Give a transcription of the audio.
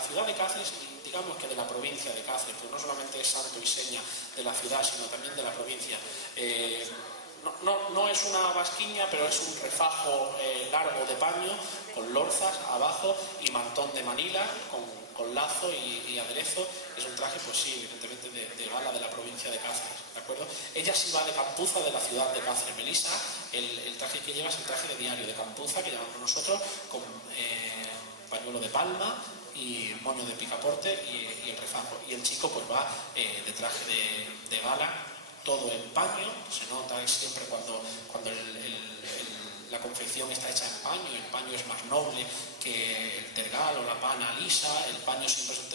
la ciudad de Cáceres, digamos que de la provincia de Cáceres, porque no solamente es santo y seña de la ciudad, sino también de la provincia. No es una basquiña, pero es un refajo largo de paño, con lorzas abajo y mantón de Manila, con lazo y aderezo. Es un traje, pues sí, evidentemente de gala de la provincia de Cáceres, ¿de acuerdo? Ella sí va de campuza de la ciudad de Cáceres. Melisa, el traje que lleva es el traje de diario, de campuza, que llamamos nosotros, con pañuelo de palma y moño de picaporte y el refajo. Y el chico pues va de traje de gala, todo en paño. Se nota siempre cuando la confección está hecha en paño. El paño es más noble que el tergal o la pana lisa. El paño siempre es un